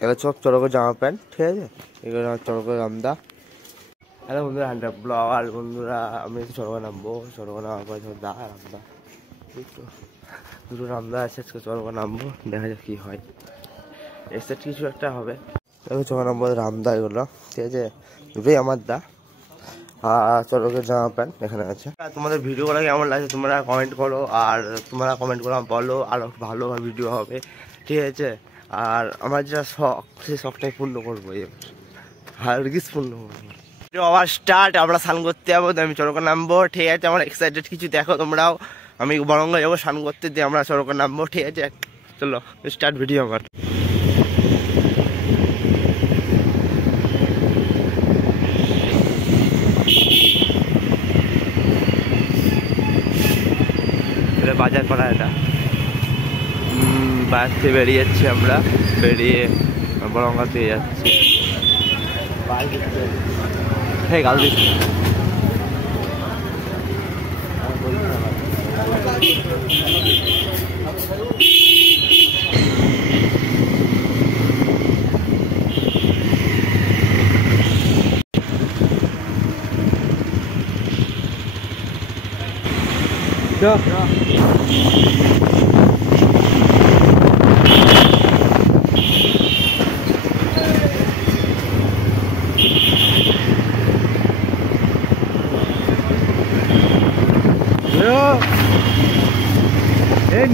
এগুলো সব চড়কের জামা প্যান্ট, ঠিক আছে? এগুলো চড়কের গামদা। হ্যালো বন্ধুরা, হান্ড্রেড ব্লগ। আর বন্ধুরা আমি চড়কে নামবো। চড়কে নামার পরে রামদা দুটো রামদা আছে, আজকে চড়কে নামবো। দেখা যাক কী হয়, এক্সেট কিছু একটা হবে। চড়কে নামবো রামদা, এগুলো ঠিক আছে? দুটোই আমার দা। আর চড়কের জামা প্যান্ট এখানে আছে। তোমাদের ভিডিওগুলো কেমন লাগছে তোমরা কমেন্ট করো, আর তোমরা কমেন্ট করো বলো আরও ভালো ভিডিও হবে, ঠিক আছে? আর আমার যেটা শখ, সেই শখটাই পূর্ণ করবো, হারগিজ পূর্ণ করবো। আবার স্টার্ট, আমরা স্নান করতে যাবো, আমি চড়কে নামবো, ঠিক আছে? আমার এক্সাইটেড কিছু দেখো তোমরাও। আমি বরঙ্গ যাবো স্নান করতে, দিয়ে আমরা চড়কে নামবো, ঠিক আছে? চলো স্টার্ট ভিডিও আমার। বাজার করা এটা বাস থেকে বেরিয়ে যাচ্ছি আমরা, বেরিয়ে বরঙ্গা দিয়ে যাচ্ছি। হ্যাঁ গাল দিচ্ছি।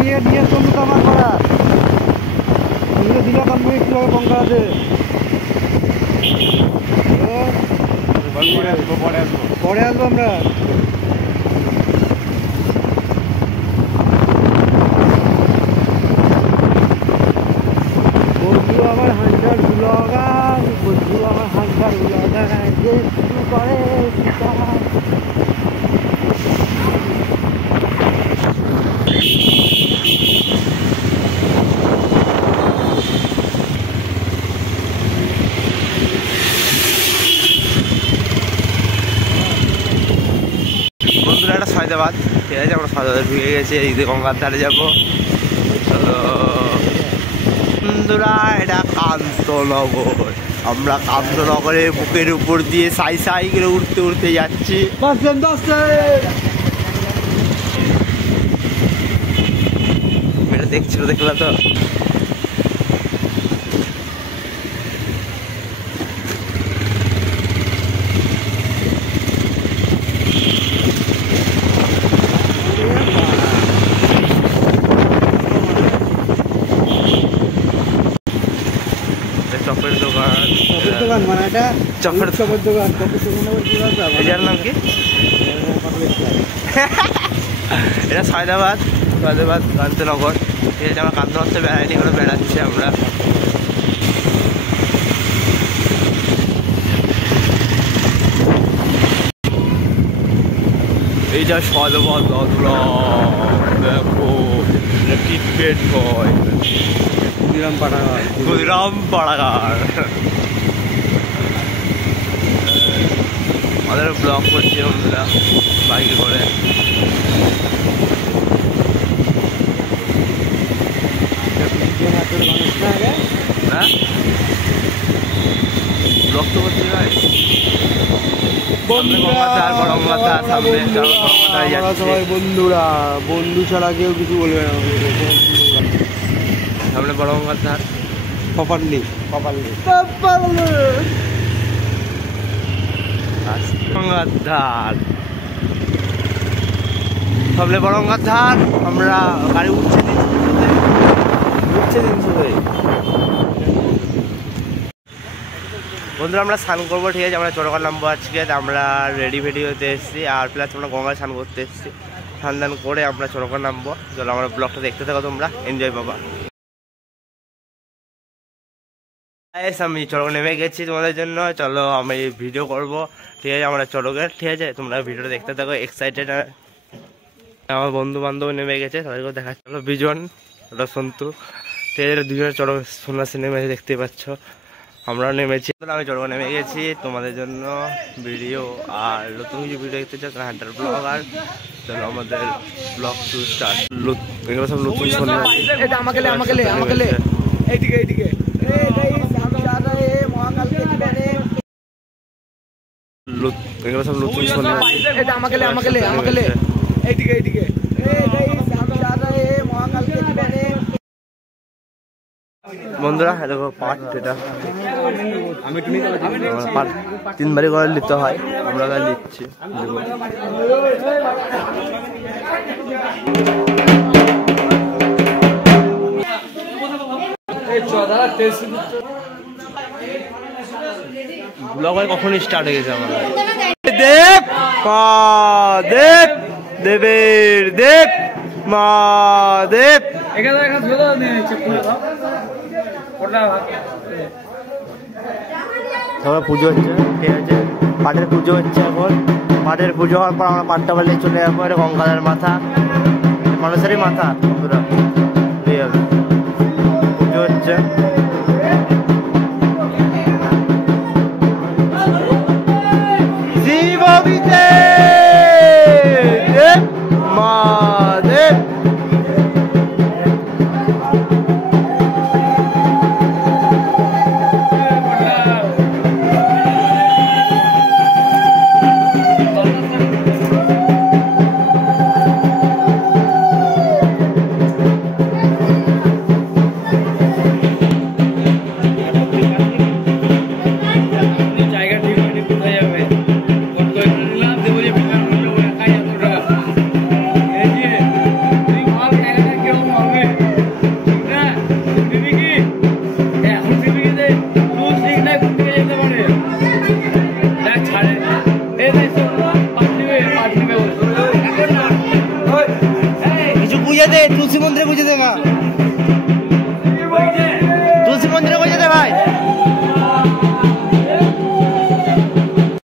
নিয়ে নিয়ে চলুন তো আমার করা নিয়ে দিলে কামড়ে একটু হবে পঙ্কাতে পরে আসবো আমরা। বন্ধু আমার হান্টার ব্লগার, বন্ধু আমার হান্টার ব্লগার শুরু করে বন্ধুরা এটা সয়দাবাদ, ঠিক আছে? আমরা সয়দাবাদে ঢুকে গেছি, এই যে গঙ্গার ধারে যাবো। চলো বন্ধুরা, এটা কান্তনগর। আমরা কান্তনগরের বুকের উপর দিয়ে সাই সাই করে উঠতে উঠতে যাচ্ছি। এটা দেখছিল, দেখলাম তো। চপের দোকান, মানে এটা চপের দোকান। এটার নাম কি? এটা সয়দাবাদ, কান্তনগর, ঠিক আছে? আমরা কান্তনগর থেকে বেড়াইনি করে বেড়াচ্ছি আমরা। এইটা সয়দাবাদ দেখো, ট্রিটমেন্ট হয় ক্ষুদিরাম পাড়াগার। আমাদের ব্লগ করছি আমরা বাইকে করে। হ্যাঁ ব্লগ তো করছি ভাই। বন্ধুরা, বন্ধু ছাড়া কেউ কিছু বলবে না। সামনে বড় গঙ্গার ধার, প্রপারলি গঙ্গার ধার, সামনে বড় গঙ্গার ধার। আমরা গাড়ি উঠছে বন্ধুরা, আমরা স্নান করবো, ঠিক আছে? আমরা চড়কা নামবো আজকে। আমরা রেডি ফেডি হতে এসেছি, আর প্লাস আমরা গঙ্গায় স্নান করতে এসেছি। স্নান দান করে আমরা চড়কা নামবো। চলো আমরা ব্লগটা দেখতে থাকো, তোমরা এনজয় পাবা। আমি চড়ক নেমে গেছি তোমাদের জন্য। চলো আমি ভিডিও করব, ঠিক আছে? আমরা চড়কের, ঠিক আছে? তোমরা ভিডিওটা দেখতে থাকো, এক্সাইটেড। আমার বন্ধু বান্ধব নেমে গেছে, তাদেরকেও দেখাচ্ছি। চলো বিজন, ওটা সন্তু, ঠিক আছে? দুজনের চড়ক সন্ন্যাসী নেমেছে, দেখতে পাচ্ছ। আমরাও নেমেছি, আমি চড়ক নেমে গেছি তোমাদের জন্য ভিডিও। আর নতুন কিছু ভিডিও দেখতে চাও তাহলে হান্টার ব্লগ। আর চলো আমাদের ব্লগ টু স্টার্ট। এগুলো সব নতুন সন্ন্যাসী। আমাকে এইদিকে এগুলো সব নতুন চলে এটা আমাকে লে এইদিকে বন্ধুরা দেখো পাট, এটা পাট 3 বারি করে নিতে হয়, আমরা নিচ্ছি। ব্লগ কখন স্টার্ট হয়ে গেছে আমাদের। দেব দেব দেবের দেব মা দেব। সবাই পুজো হচ্ছে, ঠিক আছে, পাটের পুজো হচ্ছে এখন। পাটের পুজো হওয়ার পর আমরা পাটটা বাড়ি চলে যাবো। এটা গঙ্গালের মাথা, মানুষেরই মাথা, পুরো পুজো হচ্ছে।